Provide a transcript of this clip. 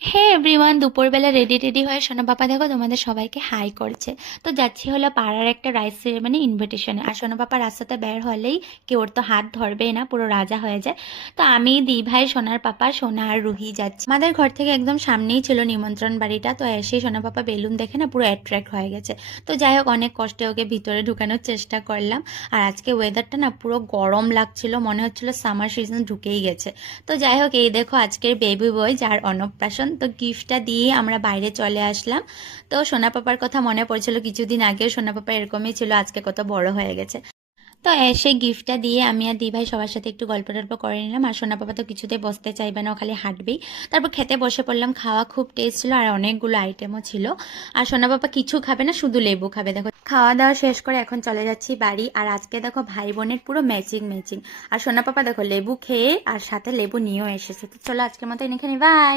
হে everyone, দুপুরবেলা ready teddy হয়ে সোনা পাপা দেখো তোমাদের সবাইকে হাই করছে। তো যাচ্ছি হলো পাড়ার একটা রাইস সেরেমনি ইনভিটেশনে। আর সোনা পাপা রাস্তাতে বের হলেই কেউ ওর তো হাত ধরবেই না, পুরো রাজা হয়ে যায়। তো আমি দি ভাই, সোনার পাপা, সোনা আর রুহি যাচ্ছি। আমাদের ঘর থেকে একদম সামনেই ছিল নিমন্ত্রণ বাড়িটা। তো এসেই সোনা পাপা বেলুন দেখে না পুরো অ্যাট্রাক্ট হয়ে গেছে। তো যাই হোক, অনেক কষ্টে ওকে ভিতরে ঢুকানোর চেষ্টা করলাম। আর আজকে ওয়েদারটা না পুরো গরম লাগছিল, মনে হচ্ছিল সামার সিজন ঢুকেই গেছে। তো যাই হোক, এই দেখো আজকের বেবি বয় যার অন্নপ্রাশন। তো গিফটটা দিয়ে আমরা বাইরে চলে আসলাম। তো সোনা পাপার কথা মনে পড়ছিল, কিছুদিন আগে সোনা পাপা এরকমই ছিল, আজকে কত বড় হয়ে গেছে। তো এসে গিফটটা দিয়ে আমি আর দি ভাই সবার সাথে একটু গল্প টল্প করে নিলাম। আর সোনা পাপা তো কিছুতেই বসতে চাইবে না, ও খালি হাঁটবেই। তারপর খেতে বসে পড়লাম। খাওয়া খুব টেস্ট ছিল আর অনেকগুলো আইটেমও ছিল। আর সোনা পাপা কিছু খাবে না, শুধু লেবু খাবে। দেখো, খাওয়া দাওয়া শেষ করে এখন চলে যাচ্ছি বাড়ি। আর আজকে দেখো ভাই বোনের পুরো ম্যাচিং ম্যাচিং। আর সোনা পাপা দেখো লেবু খেয়ে আর সাথে লেবু নিয়েও এসেছে। তো চলো আজকের মতো এখানে, বাই।